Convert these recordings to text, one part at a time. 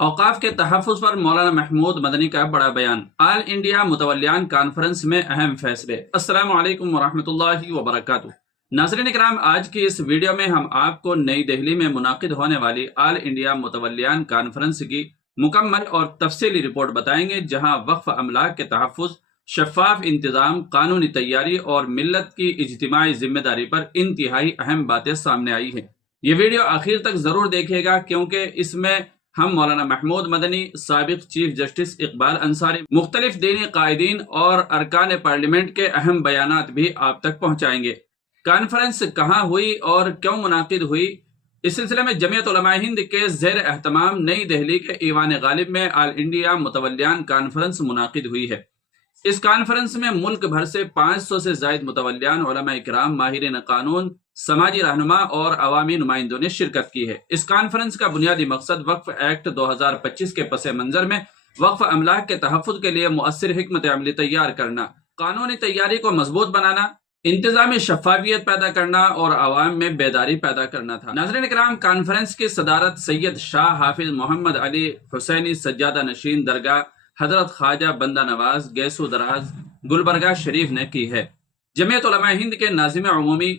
اوقاف کے تحفظ پر مولانا محمود مدنی کا بڑا بیان۔ آل انڈیا متولیان کانفرنس میں اہم فیصلے۔ السلام علیکم ورحمۃ اللہ وبرکاتہ۔ ناظرین اکرام، آج کی اس ویڈیو میں ہم آپ کو نئی دہلی میں منعقد ہونے والی آل انڈیا متولیان کانفرنس کی مکمل اور تفصیلی رپورٹ بتائیں گے، جہاں وقف املاک کے تحفظ، شفاف انتظام، قانونی تیاری اور ملت کی اجتماعی ذمہ داری پر انتہائی اہم باتیں سامنے آئی ہیں۔ یہ ویڈیو آخر تک ضرور دیکھیے گا، کیونکہ اس میں ہم مولانا محمود مدنی، سابق چیف جسٹس اقبال انصاری، مختلف دینی قائدین اور ارکان پارلیمنٹ کے اہم بیانات بھی آپ تک پہنچائیں گے۔ کانفرنس کہاں ہوئی اور کیوں منعقد ہوئی؟ اس سلسلے میں جمعیت علماء ہند کے زیر اہتمام نئی دہلی کے ایوان غالب میں آل انڈیا متولیان کانفرنس منعقد ہوئی ہے۔ اس کانفرنس میں ملک بھر سے 500 سے زائد متولیان، علماء کرام، ماہرین قانون، سماجی رہنما اور عوامی نمائندوں نے شرکت کی ہے۔ اس کانفرنس کا بنیادی مقصد وقف ایکٹ 2025 کے پس منظر میں وقف املاک کے تحفظ کے لیے مؤثر حکمت عملی تیار کرنا، قانونی تیاری کو مضبوط بنانا، انتظامی شفافیت پیدا کرنا اور عوام میں بیداری پیدا کرنا تھا۔ ناظرین اکرام، کانفرنس کی صدارت سید شاہ حافظ محمد علی حسینی سجادہ نشین درگاہ حضرت خواجہ بندہ نواز گیسو دراز گلبرگہ شریف نے کی ہے۔ جمعیت علماء ہند کے ناظم عمومی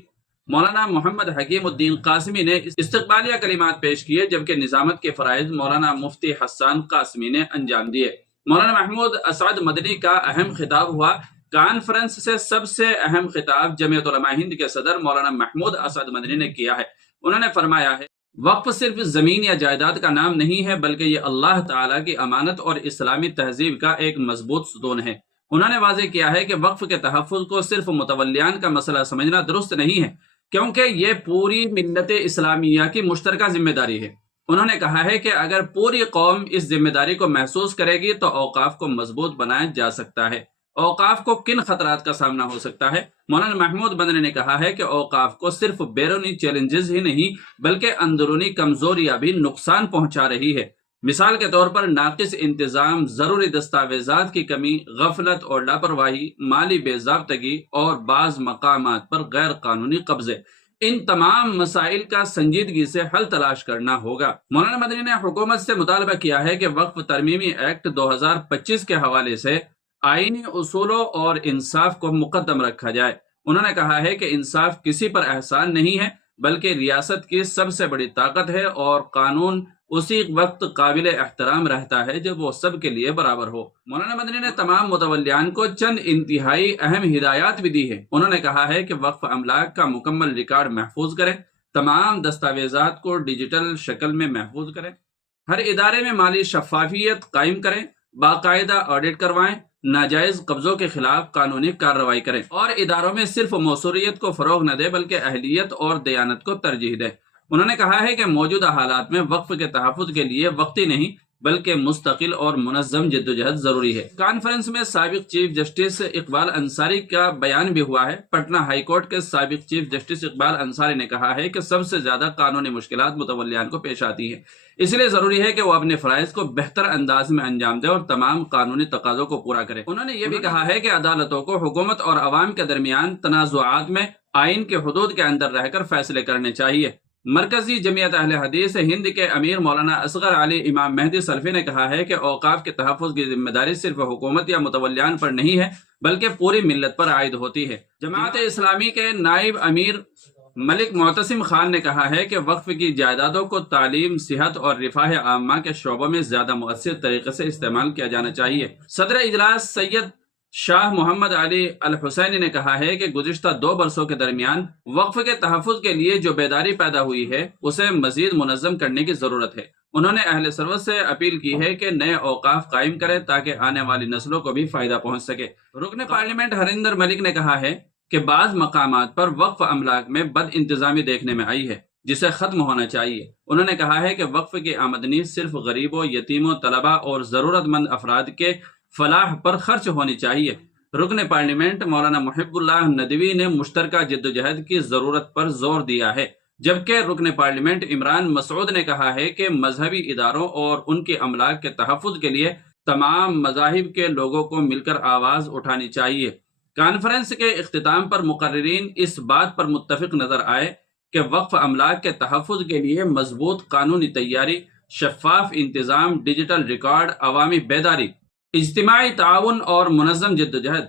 مولانا محمد حکیم الدین قاسمی نے استقبالیہ کلمات پیش کیے، جبکہ نظامت کے فرائض مولانا مفتی حسان قاسمی نے انجام دیے۔ مولانا محمود اسعد مدنی کا اہم خطاب ہوا۔ کانفرنس سے سب سے اہم خطاب جمعیت علماء ہند کے صدر مولانا محمود اسعد مدنی نے کیا ہے۔ انہوں نے فرمایا ہے، وقف صرف زمین یا جائیداد کا نام نہیں ہے، بلکہ یہ اللہ تعالیٰ کی امانت اور اسلامی تہذیب کا ایک مضبوط ستون ہے۔ انہوں نے واضح کیا ہے کہ وقف کے تحفظ کو صرف متولیان کا مسئلہ سمجھنا درست نہیں ہے، کیونکہ یہ پوری ملت اسلامیہ کی مشترکہ ذمہ داری ہے۔ انہوں نے کہا ہے کہ اگر پوری قوم اس ذمہ داری کو محسوس کرے گی تو اوقاف کو مضبوط بنایا جا سکتا ہے۔ اوقاف کو کن خطرات کا سامنا ہو سکتا ہے؟ مولانا محمود مدنی نے کہا ہے کہ اوقاف کو صرف بیرونی چیلنجز ہی نہیں، بلکہ اندرونی کمزوریاں بھی نقصان پہنچا رہی ہے۔ مثال کے طور پر ناقص انتظام، ضروری دستاویزات کی کمی، غفلت اور لاپرواہی، مالی بے ضابطگی اور بعض مقامات پر غیر قانونی قبضے۔ ان تمام مسائل کا سنجیدگی سے حل تلاش کرنا ہوگا۔ مولانا مدنی نے حکومت سے مطالبہ کیا ہے کہ وقف ترمیمی ایکٹ 2025 کے حوالے سے آئینی اصولوں اور انصاف کو مقدم رکھا جائے۔ انہوں نے کہا ہے کہ انصاف کسی پر احسان نہیں ہے، بلکہ ریاست کی سب سے بڑی طاقت ہے، اور قانون اسی وقت قابل احترام رہتا ہے جب وہ سب کے لیے برابر ہو۔ مولانا مدنی نے تمام متولیان کو چند انتہائی اہم ہدایات بھی دی ہے۔ انہوں نے کہا ہے کہ وقف املاک کا مکمل ریکارڈ محفوظ کریں، تمام دستاویزات کو ڈیجیٹل شکل میں محفوظ کریں، ہر ادارے میں مالی شفافیت قائم کریں، باقاعدہ آڈٹ کروائیں، ناجائز قبضوں کے خلاف قانونی کارروائی کریں، اور اداروں میں صرف موصوریت کو فروغ نہ دے بلکہ اہلیت اور دیانت کو ترجیح دے۔ انہوں نے کہا ہے کہ موجودہ حالات میں وقف کے تحفظ کے لیے وقتی نہیں بلکہ مستقل اور منظم جدوجہد ضروری ہے۔ کانفرنس میں سابق چیف جسٹس اقبال انصاری کا بیان بھی ہوا ہے۔ پٹنہ ہائی کورٹ کے سابق چیف جسٹس اقبال انصاری نے کہا ہے کہ سب سے زیادہ قانونی مشکلات متولیان کو پیش آتی ہیں، اس لیے ضروری ہے کہ وہ اپنے فرائض کو بہتر انداز میں انجام دے اور تمام قانونی تقاضوں کو پورا کرے۔ انہوں نے یہ بھی کہا ہے کہ عدالتوں کو حکومت اور عوام کے درمیان تنازعات میں آئین کے حدود کے اندر رہ کر فیصلے کرنے چاہیے۔ مرکزی جمعیت اہل حدیث ہند کے امیر مولانا اصغر علی امام مہدی سلفی نے کہا ہے کہ اوقاف کے تحفظ کی ذمہ داری صرف حکومت یا متولیان پر نہیں ہے، بلکہ پوری ملت پر عائد ہوتی ہے۔ جماعت اسلامی کے نائب امیر ملک معتصم خان نے کہا ہے کہ وقف کی جائیدادوں کو تعلیم، صحت اور رفاہ عامہ کے شعبوں میں زیادہ مؤثر طریقے سے استعمال کیا جانا چاہیے۔ صدر اجلاس سید شاہ محمد علی الحسینی نے کہا ہے کہ گزشتہ 2 برسوں کے درمیان وقف کے تحفظ کے لیے جو بیداری پیدا ہوئی ہے اسے مزید منظم کرنے کی ضرورت ہے۔ انہوں نے اہل ثروت سے اپیل کی ہے کہ نئے اوقاف قائم کریں تاکہ آنے والی نسلوں کو بھی فائدہ پہنچ سکے۔ رکن پارلیمنٹ ہریندر ملک نے کہا ہے کہ بعض مقامات پر وقف املاک میں بد انتظامی دیکھنے میں آئی ہے، جسے ختم ہونا چاہیے۔ انہوں نے کہا ہے کہ وقف کی آمدنی صرف غریبوں، یتیموں، طلباء اور ضرورت مند افراد کے فلاح پر خرچ ہونی چاہیے۔ رکن پارلیمنٹ مولانا محب اللہ ندوی نے مشترکہ جدوجہد کی ضرورت پر زور دیا ہے، جبکہ رکن پارلیمنٹ عمران مسعود نے کہا ہے کہ مذہبی اداروں اور ان کے املاک کے تحفظ کے لیے تمام مذاہب کے لوگوں کو مل کر آواز اٹھانی چاہیے۔ کانفرنس کے اختتام پر مقررین اس بات پر متفق نظر آئے کہ وقف املاک کے تحفظ کے لیے مضبوط قانونی تیاری، شفاف انتظام، ڈیجیٹل ریکارڈ، عوامی بیداری، اجتماعی تعاون اور منظم جدوجہد۔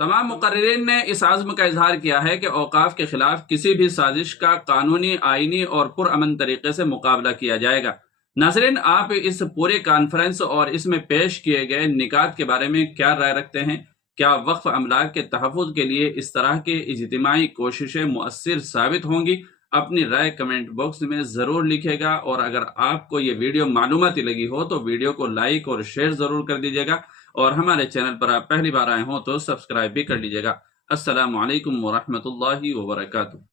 تمام مقررین نے اس عزم کا اظہار کیا ہے کہ اوقاف کے خلاف کسی بھی سازش کا قانونی، آئینی اور پرامن طریقے سے مقابلہ کیا جائے گا۔ ناظرین، آپ اس پورے کانفرنس اور اس میں پیش کیے گئے نکات کے بارے میں کیا رائے رکھتے ہیں؟ کیا وقف املاک کے تحفظ کے لیے اس طرح کے اجتماعی کوششیں مؤثر ثابت ہوں گی؟ اپنی رائے کمنٹ باکس میں ضرور لکھے گا، اور اگر آپ کو یہ ویڈیو معلوماتی لگی ہو تو ویڈیو کو لائک اور شیئر ضرور کر دیجیے گا، اور ہمارے چینل پر آپ پہلی بار آئے ہوں تو سبسکرائب بھی کر لیجیے گا۔ السلام علیکم ورحمۃ اللہ وبرکاتہ۔